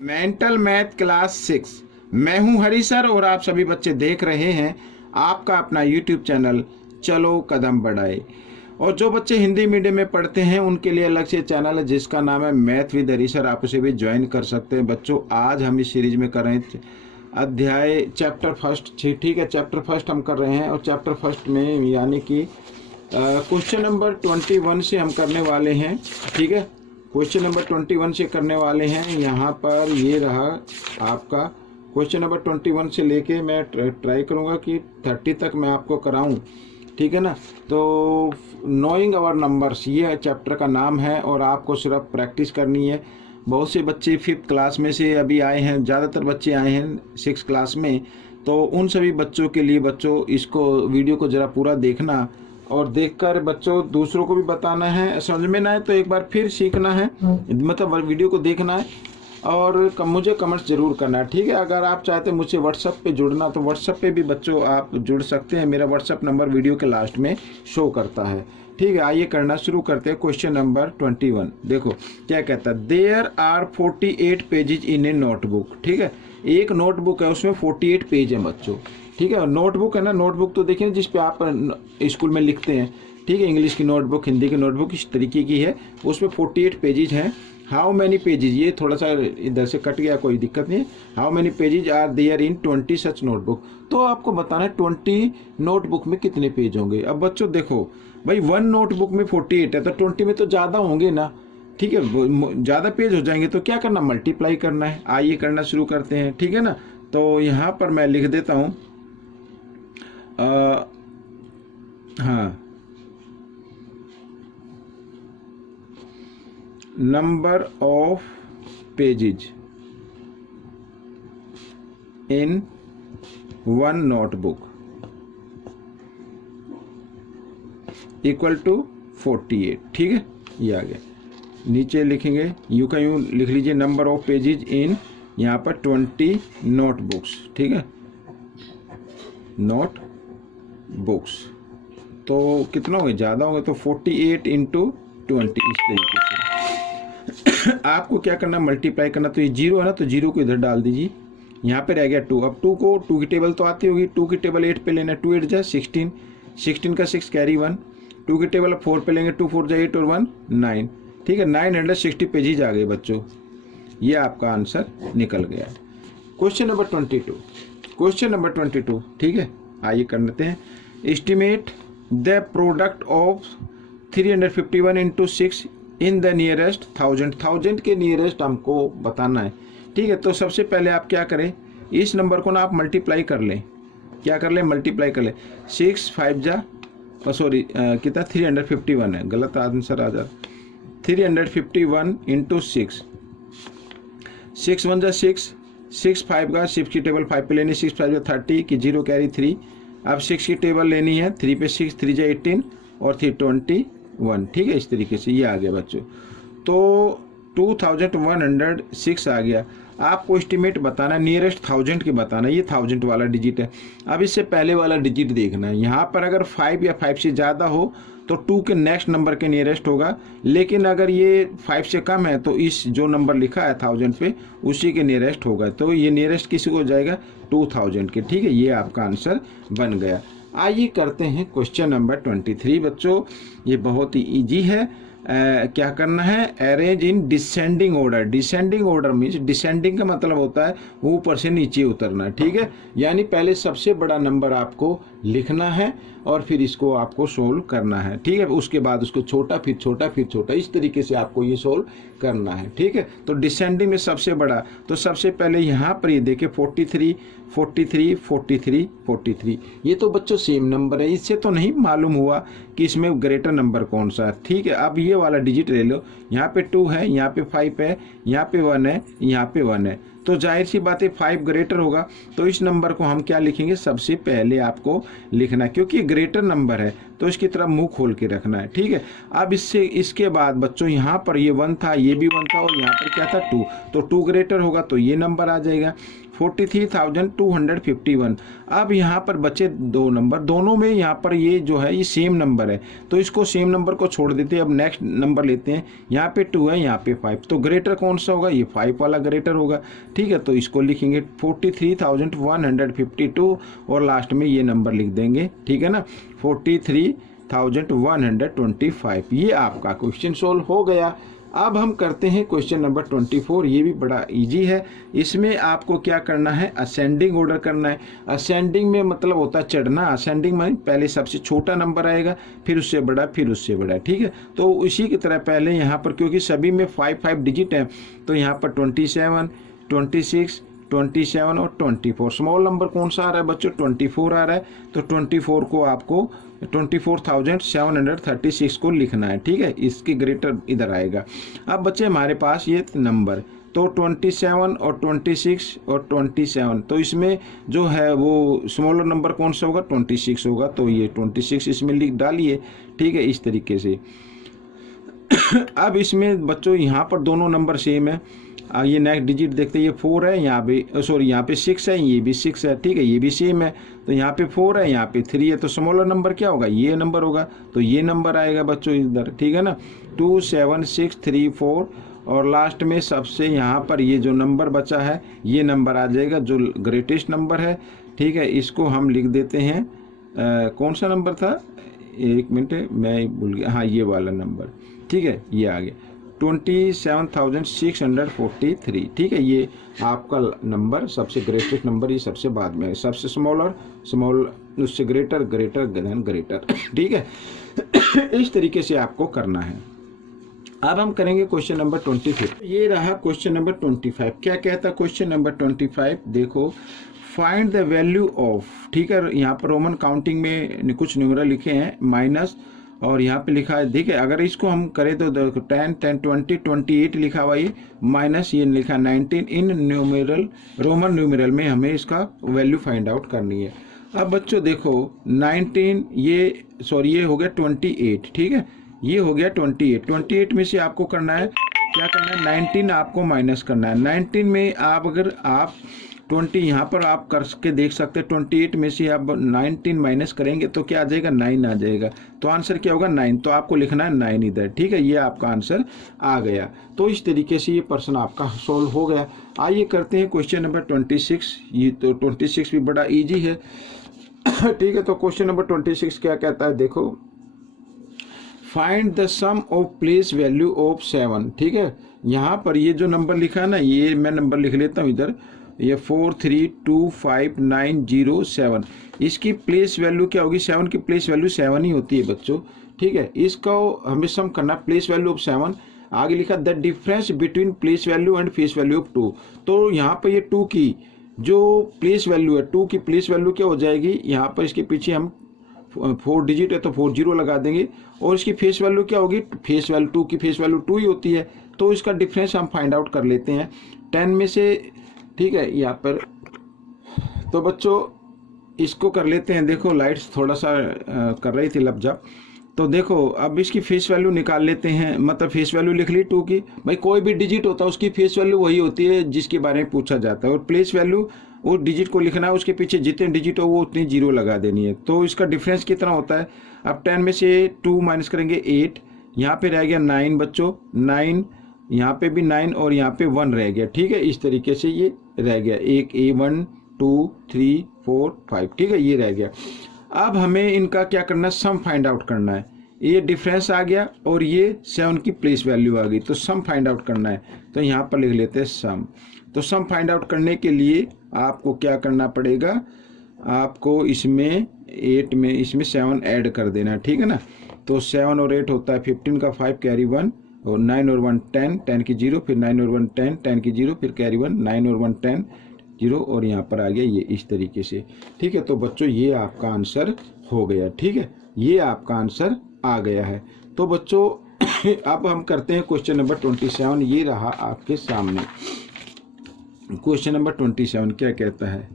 Mental math class 6। मैं हूं हरी sir और आप सभी बच्चे देख रहे हैं आपका अपना यूट्यूब चैनल चलो कदम बढ़ाए। और जो बच्चे हिंदी मीडियम में पढ़ते हैं उनके लिए अलग से चैनल है जिसका नाम है मैथ विद हरी सर। आप उसे भी ज्वाइन कर सकते हैं। बच्चों आज हम इस सीरीज में कर रहे हैं अध्याय चैप्टर फर्स्ट। ठीक है, चैप्टर फर्स्ट हम कर रहे हैं और चैप्टर फर्स्ट में यानी कि क्वेश्चन नंबर 21 से हम करने वाले हैं। ठीक है, क्वेश्चन नंबर 21 से करने वाले हैं। यहाँ पर ये रहा आपका क्वेश्चन नंबर 21 से लेके मैं ट्राई करूँगा कि 30 तक मैं आपको कराऊँ। ठीक है ना। तो नोइंग आवर नंबर्स ये चैप्टर का नाम है और आपको सिर्फ प्रैक्टिस करनी है। बहुत से बच्चे 5th क्लास में से अभी आए हैं, ज़्यादातर बच्चे आए हैं 6th क्लास में। तो उन सभी बच्चों के लिए बच्चों इसको वीडियो को ज़रा पूरा देखना और देखकर बच्चों दूसरों को भी बताना है। समझ में ना आए तो एक बार फिर सीखना है, मतलब वीडियो को देखना है और मुझे कमेंट्स जरूर करना है। ठीक है, अगर आप चाहते हैं मुझसे व्हाट्सएप पे जुड़ना तो व्हाट्सएप पे भी बच्चों आप जुड़ सकते हैं। मेरा व्हाट्सएप नंबर वीडियो के लास्ट में शो करता है। ठीक है, आइए करना शुरू करते हैं। क्वेश्चन नंबर 21 देखो क्या कहता है। There are 48 pages in a notebook. ठीक है, एक नोटबुक है उसमें 48 पेज है बच्चों। ठीक है, नोटबुक है ना, नोटबुक तो देखिए जिस पे आप स्कूल में लिखते हैं। ठीक है, इंग्लिश की नोटबुक, हिंदी की नोटबुक इस तरीके की है, उसमें 48 पेजेज हैं। हाउ मैनी पेजेज, ये थोड़ा सा इधर से कट गया, कोई दिक्कत नहीं है। How many pages are there in 20 such notebook. तो आपको बताना है 20 नोटबुक में कितने पेज होंगे। अब बच्चों देखो भाई 1 नोटबुक में 48 है तो 20 में तो ज़्यादा होंगे ना। ठीक है, ज़्यादा पेज हो जाएंगे तो क्या करना, मल्टीप्लाई करना है। आइए करना शुरू करते हैं। ठीक है ना, तो यहाँ पर मैं लिख देता हूँ हाँ, number of pages in 1 notebook equal to 48। ठीक है, ये आ गया। नीचे लिखेंगे यूं का यूं लिख लीजिए नंबर ऑफ पेजेज इन, यहाँ पर 20 नोटबुक्स। ठीक है, नोट बुक्स तो कितना होंगे, ज़्यादा होंगे तो 48 इंटू 20 इस तरीके से। आपको क्या करना, मल्टीप्लाई करना। तो ये 0 है ना, तो 0 को इधर डाल दीजिए। यहाँ पे रह गया 2। अब 2 को 2 की टेबल तो आती होगी, 2 की टेबल 8 पे लेना, 2 8 जा 16, 16 का 6 कैरी 1। 2 की टेबल 4 पे लेंगे, 2 4 जा 8 और 1 9। ठीक है, 960 पेजेज आ गए बच्चों। ये आपका आंसर निकल गया। Question number 22, question number 22। ठीक है, आइए कर लेते हैं। Estimate the product of 351 into 6 in the nearest 1000। 1000 के नियरेस्ट हमको बताना है। ठीक है, तो सबसे पहले आप क्या करें, इस नंबर को ना आप मल्टीप्लाई कर लें। क्या कर लें, मल्टीप्लाई कर लें। 6 5 जा सॉरी कितना 351 है, गलत आंसर आ जा। 351 इंटू 6, 6 1 जा 6, 6 5 का 6 की टेबल 5 पे लेनी, 6 5 जा 30 की 0 कैरी 3। अब 6 की टेबल लेनी है, 3 पे 6 3 जा 18 और 3 21। ठीक है, इस तरीके से ये आ गया बच्चों। तो 2106 आ गया। आपको एस्टिमेट बताना, नियरेस्ट 1000 के बताना। ये 1000 वाला डिजिट है। अब इससे पहले वाला डिजिट देखना है। यहाँ पर अगर 5 या 5 से ज़्यादा हो तो 2 के नेक्स्ट नंबर के नियरेस्ट होगा, लेकिन अगर ये 5 से कम है तो इस जो नंबर लिखा है 1000 पे उसी के नियरेस्ट होगा। तो ये नियरेस्ट किसी को जाएगा 2000 के। ठीक है, ये आपका आंसर बन गया। आइए करते हैं क्वेश्चन नंबर 23 बच्चों। ये बहुत ही ईजी है। क्या करना है, arrange in descending order. Descending order means, descending का मतलब होता है ऊपर से नीचे उतरना। ठीक है, यानी पहले सबसे बड़ा नंबर आपको लिखना है और फिर इसको आपको सोल्व करना है। ठीक है, उसके बाद उसको छोटा, फिर छोटा, फिर छोटा, इस तरीके से आपको ये सोल्व करना है। ठीक है, तो डिसेंडिंग में सबसे बड़ा, तो सबसे पहले यहाँ पर ये देखिए 43 43 43 43। ये तो बच्चों सेम नंबर है, इससे तो नहीं मालूम हुआ कि इसमें ग्रेटर नंबर कौन सा है। ठीक है, अब ये वाला डिजिट ले लो। यहाँ पे 2 है, यहाँ पे 5 है, यहाँ पे 1 है, यहाँ पे 1 है, तो जाहिर सी बात है 5 ग्रेटर होगा। तो इस नंबर को हम क्या लिखेंगे, सबसे पहले आपको लिखना है, क्योंकि ग्रेटर नंबर है तो इसकी तरफ मुंह खोल के रखना है। ठीक है, अब इसके बाद बच्चों यहाँ पर ये 1 था, ये भी 1 था और यहाँ पर क्या था 2, तो 2 ग्रेटर होगा तो ये नंबर आ जाएगा। 43,251। अब यहाँ पर बचे दो नंबर, दोनों में यहाँ पर ये जो है ये सेम नंबर है, तो इसको सेम नंबर को छोड़ देते हैं। अब नेक्स्ट नंबर लेते हैं, यहाँ पे 2 है, यहाँ पे 5, तो ग्रेटर कौन सा होगा, ये 5 वाला ग्रेटर होगा। ठीक है, तो इसको लिखेंगे 43,152 और लास्ट में ये नंबर लिख देंगे। ठीक है ना, 43,125। ये आपका क्वेश्चन सोल्व हो गया। अब हम करते हैं क्वेश्चन नंबर 24। ये भी बड़ा इजी है। इसमें आपको क्या करना है, असेंडिंग ऑर्डर करना है। असेंडिंग में मतलब होता है चढ़ना। असेंडिंग में पहले सबसे छोटा नंबर आएगा, फिर उससे बड़ा, फिर उससे बड़ा। ठीक है, तो इसी की तरह पहले यहाँ पर क्योंकि सभी में 5 डिजिट हैं, तो यहाँ पर 27, 26, 27 और 24। स्मॉल नंबर कौन सा आ रहा है बच्चों, 24 आ रहा है, तो 24 को आपको 24,736 को लिखना है। ठीक है, इसकी ग्रेटर इधर आएगा। अब बच्चे हमारे पास ये नंबर, तो 27 और 26 और 27, तो इसमें जो है वो स्मॉलर नंबर कौन सा होगा, 26 होगा, तो ये 26 इसमें लिख डालिए। ठीक है, इस तरीके से। अब इसमें बच्चों यहाँ पर दोनों नंबर सेम है। ये नेक्स्ट डिजिट देखते हैं, ये 4 है, यहाँ पे सॉरी यहाँ पे 6 है, ये भी 6 है। ठीक है, ये भी सेम है, तो यहाँ पे 4 है, यहाँ पे 3 है, तो स्मॉलर नंबर क्या होगा, ये नंबर होगा, तो ये नंबर आएगा बच्चों इधर। ठीक है ना, 2 7 6 3 4 और लास्ट में सबसे यहाँ पर ये जो नंबर बचा है ये नंबर आ जाएगा जो ग्रेटेस्ट नंबर है। ठीक है, इसको हम लिख देते हैं कौन सा नंबर था, एक मिनट मैं भूल गया, हाँ ये वाला नंबर। ठीक है, ये आ गया 27,643। ठीक है, ये आपका नंबर सबसे ग्रेटेस्ट नंबर, ये सबसे बाद में, सबसे स्मॉलर स्मॉल, उससे ग्रेटर ग्रेटर देन ग्रेटर। ठीक है, इस तरीके से आपको करना है। अब हम करेंगे क्वेश्चन नंबर 25। ये रहा क्वेश्चन नंबर 25। क्या कहता है क्वेश्चन नंबर 25, देखो, फाइंड द वैल्यू ऑफ। ठीक है, यहाँ पर रोमन काउंटिंग में कुछ न्यूमरल लिखे हैं माइनस, और यहाँ पे लिखा है, ठीक है, अगर इसको हम करें तो 10 10 20 28 लिखा हुआ, ये माइनस ये लिखा 19 इन न्यूमेरल, रोमन न्यूमेरल में हमें इसका वैल्यू फाइंड आउट करनी है। अब बच्चों देखो 19 ये सॉरी ये हो गया 28। ठीक है, ये हो गया 28 में से आपको करना है, क्या करना है, 19 आपको माइनस करना है। 19 में आप अगर आप 20 यहाँ पर आप करके देख सकते हैं, 28 में से आप 19 माइनस करेंगे तो क्या आ जाएगा, 9 आ जाएगा, तो आंसर क्या होगा 9, तो आपको लिखना है 9 इधर। ठीक है, ये आपका आंसर आ गया। तो इस तरीके से ये प्रश्न आपका सोल्व हो गया। आइए करते हैं क्वेश्चन नंबर 26। ये तो 26 भी बड़ा ईजी है। ठीक है, तो क्वेश्चन नंबर 26 क्या कहता है, देखो, find the sum of place value of 7। ठीक है, यहाँ पर ये जो नंबर लिखा है ना, ये मैं नंबर लिख लेता हूँ इधर, ये 432590 इसकी प्लेस वैल्यू क्या होगी, 7 की प्लेस वैल्यू 7 ही होती है बच्चों। ठीक है, इसको हमें सम करना, प्लेस वैल्यू ऑफ 7, आगे लिखा the difference between place value and face value of 2। तो यहाँ पर ये 2 की जो प्लेस वैल्यू है, 2 की प्लेस वैल्यू क्या हो जाएगी, यहाँ पर इसके पीछे हम 4 डिजिट है तो 40 लगा देंगे, और इसकी फेस वैल्यू क्या होगी, फेस वैल्यू 2 की फेस वैल्यू 2 ही होती है, तो इसका डिफरेंस हम फाइंड आउट कर लेते हैं 10 में से। ठीक है, यहाँ पर तो बच्चों इसको कर लेते हैं। देखो लाइट्स थोड़ा सा कर रही थी लपजप, तो देखो अब इसकी फेस वैल्यू निकाल लेते हैं, मतलब फेस वैल्यू लिख ली 2 की। भाई कोई भी डिजिट होता है उसकी फेस वैल्यू वही होती है जिसके बारे में पूछा जाता है, और प्लेस वैल्यू उस डिजिट को लिखना है, उसके पीछे जितने डिजिट हो वो उतनी 0 लगा देनी है। तो इसका डिफरेंस कितना होता है, अब 10 में से 2 माइनस करेंगे 8, यहाँ पे रह गया 9 बच्चों, 9, यहाँ पे भी 9 और यहाँ पे 1 रह गया। ठीक है, इस तरीके से ये रह गया, एक A1 2 3 4 5। ठीक है, ये रह गया। अब हमें इनका क्या करना है, सम फाइंड आउट करना है। ये डिफरेंस आ गया और ये 7 की प्लेस वैल्यू आ गई, तो सम फाइंड आउट करना है, तो यहाँ पर लिख लेते हैं सम। तो सम फाइंड आउट करने के लिए आपको क्या करना पड़ेगा, आपको इसमें 8 में इसमें 7 ऐड कर देना है। ठीक है ना, तो 7 और 8 होता है 15 का 5 कैरी 1, और 9 और 1 10, 10 की 0, फिर 9 और 1 10, 10 की 0, फिर कैरी 1, 9 और 1 10 0, और यहाँ पर आ गया ये इस तरीके से। ठीक है, तो बच्चों ये आपका आंसर हो गया। ठीक है, ये आपका आंसर आ गया है। तो बच्चों अब हम करते हैं क्वेश्चन नंबर 27। ये रहा आपके सामने क्वेश्चन नंबर 27। क्या कहता है,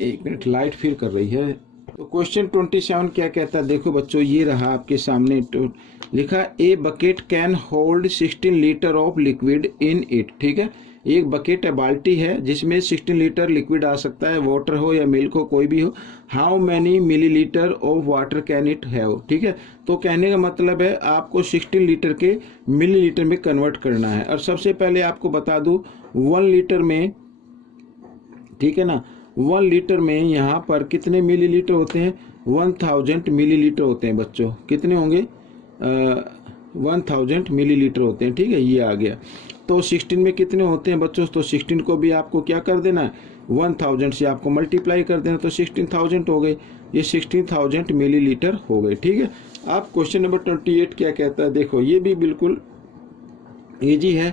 एक मिनट लाइट फिर कर रही है। तो क्वेश्चन 27 क्या कहता है, देखो बच्चों ये रहा आपके सामने, तो लिखा a bucket can hold 16 litre of liquid in it. ठीक है, एक बकेट है, बाल्टी है, जिसमें 16 लीटर लिक्विड आ सकता है, वाटर हो या मिल्क हो, कोई भी हो। How many millilitre of water can it have, ठीक है। तो कहने का मतलब है आपको 16 लीटर के मिलीलीटर में कन्वर्ट करना है। और सबसे पहले आपको बता दूं 1 लीटर में, ठीक है ना, 1 लीटर में यहाँ पर कितने मिलीलीटर होते हैं, 1000 मिलीलीटर होते हैं बच्चों। कितने होंगे, 1000 मिलीलीटर होते हैं, ठीक है, ये आ गया। तो 16 में कितने होते हैं बच्चों, तो 16 को भी आपको क्या कर देना है, 1000 से आपको मल्टीप्लाई कर देना, तो 16000 हो गई। ये 16000 मिलीलीटर हो गए, ठीक है। आप क्वेश्चन नंबर 28 क्या कहता है, देखो ये भी बिल्कुल इजी है।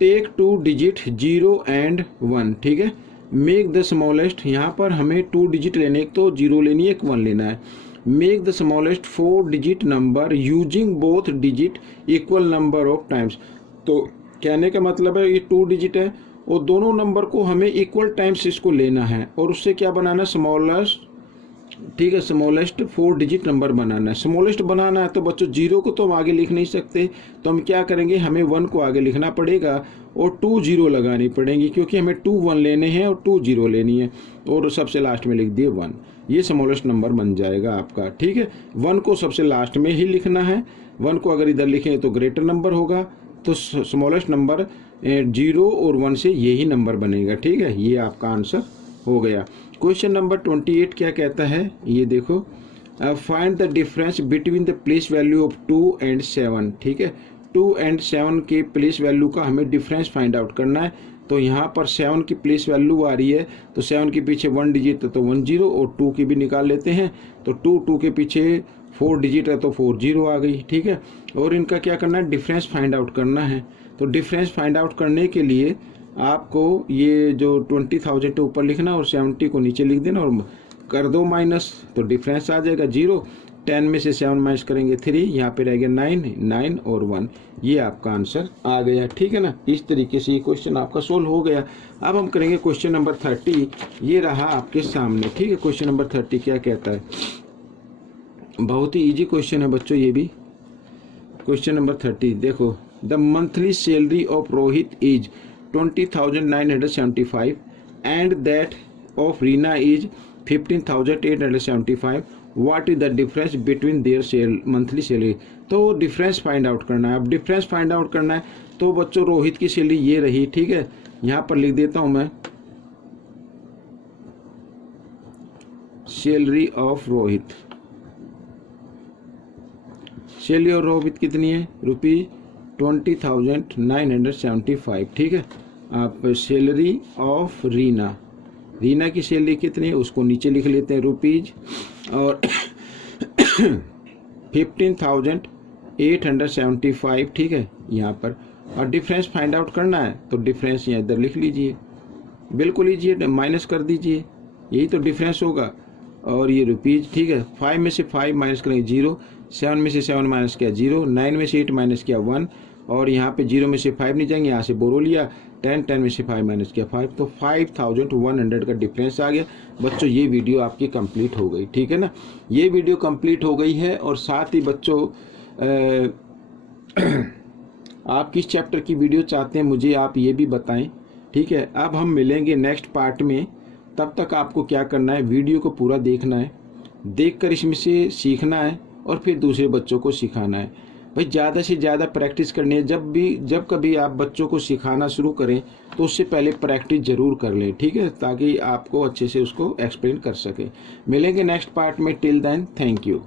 टेक 2 डिजिट 0 एंड 1, ठीक है। मेक द स्मॉलेस्ट, यहाँ पर हमें 2 डिजिट लेने, एक तो 0 लेनी है, एक 1 लेना है। Make the smallest 4 digit number using both digit equal number of times. तो कहने का मतलब है ये 2 डिजिट है और दोनों नंबर को हमें इक्वल टाइम्स इसको लेना है और उससे क्या बनाना, स्मॉलेस्ट, ठीक है, स्मॉलेस्ट 4 डिजिट नंबर बनाना है। स्मॉलेस्ट बनाना है तो बच्चों 0 को तो हम आगे लिख नहीं सकते, तो हम क्या करेंगे, हमें 1 को आगे लिखना पड़ेगा और 2 0 लगानी पड़ेंगी, क्योंकि हमें 2 1 लेने हैं और 2 0 लेनी है, और सबसे लास्ट में लिख दिए 1। ये स्मॉलेस्ट नंबर बन जाएगा आपका, ठीक है। 1 को सबसे लास्ट में ही लिखना है, 1 को अगर इधर लिखेंगे तो ग्रेटर नंबर होगा, तो स्मॉलेस्ट नंबर 0 और 1 से यही नंबर बनेगा, ठीक है। ये आपका आंसर हो गया। क्वेश्चन नंबर 28 क्या कहता है, ये देखो, find the difference between the place value of 2 and 7, ठीक है। 2 एंड 7 के प्लेस वैल्यू का हमें डिफरेंस फाइंड आउट करना है। तो यहाँ पर 7 की प्लेस वैल्यू आ रही है, तो 7 के पीछे 1 डिजिट है तो 1 0, और 2 की भी निकाल लेते हैं, तो 2 के पीछे 4 डिजिट है तो 4 0 आ गई, ठीक है। और इनका क्या करना है, डिफरेंस फाइंड आउट करना है। तो डिफरेंस फाइंड आउट करने के लिए आपको ये जो 20,000 ऊपर लिखना और 70 को नीचे लिख देना और कर दो माइनस, तो डिफरेंस आ जाएगा 0। 10 में से 7 माइनस करेंगे 3, यहाँ पे रह गया 9 और 1। ये आपका आंसर आ गया, ठीक है ना। इस तरीके से ये क्वेश्चन आपका सोल्व हो गया। अब हम करेंगे क्वेश्चन नंबर 30, ये रहा आपके सामने, ठीक है। क्वेश्चन नंबर 30 क्या कहता है, बहुत ही ईजी क्वेश्चन है बच्चों ये भी। क्वेश्चन नंबर 30 देखो, the monthly salary of Rohit is 20,975 and that of Reena is 15,875. What is the difference between their monthly salary? तो डिफरेंस फाइंड आउट करना है। अब डिफरेंस फाइंड आउट करना है तो बच्चों रोहित की सैलरी ये रही, ठीक है। यहाँ पर लिख देता हूँ मैं, salary of Rohit. Salary of Rohit कितनी है, ₹20,975, ठीक है। आप सैलरी ऑफ रीना, रीना की सैलरी कितनी है उसको नीचे लिख लेते हैं रुपीज, और 15,875, ठीक है यहाँ पर। और डिफरेंस फाइंड आउट करना है तो डिफरेंस यहाँ इधर लिख लीजिए, बिल्कुल लीजिए, माइनस कर दीजिए, यही तो डिफरेंस होगा। और ये रुपीज, ठीक है। 5 में से 5 माइनस करेंगे 0, 7 में से 7 माइनस किया 0, 9 में से 8 माइनस किया 1, और यहाँ पे 0 में से 5 नहीं जाएंगे, यहाँ से बोरो लिया, 10 में से 5 माइनस किया 5, तो 5,100 का डिफरेंस आ गया। बच्चों ये वीडियो आपकी कंप्लीट हो गई, ठीक है ना। ये वीडियो कंप्लीट हो गई है। और साथ ही बच्चों आप किस चैप्टर की वीडियो चाहते हैं मुझे आप ये भी बताएं, ठीक है। अब हम मिलेंगे नेक्स्ट पार्ट में, तब तक आपको क्या करना है, वीडियो को पूरा देखना है, देखकर इसमें से सीखना है और फिर दूसरे बच्चों को सिखाना है। भाई ज़्यादा से ज़्यादा प्रैक्टिस करनी है। जब कभी आप बच्चों को सिखाना शुरू करें तो उससे पहले प्रैक्टिस ज़रूर कर लें, ठीक है, ताकि आपको अच्छे से उसको एक्सप्लेन कर सकें। मिलेंगे नेक्स्ट पार्ट में, टिल देन थैंक यू।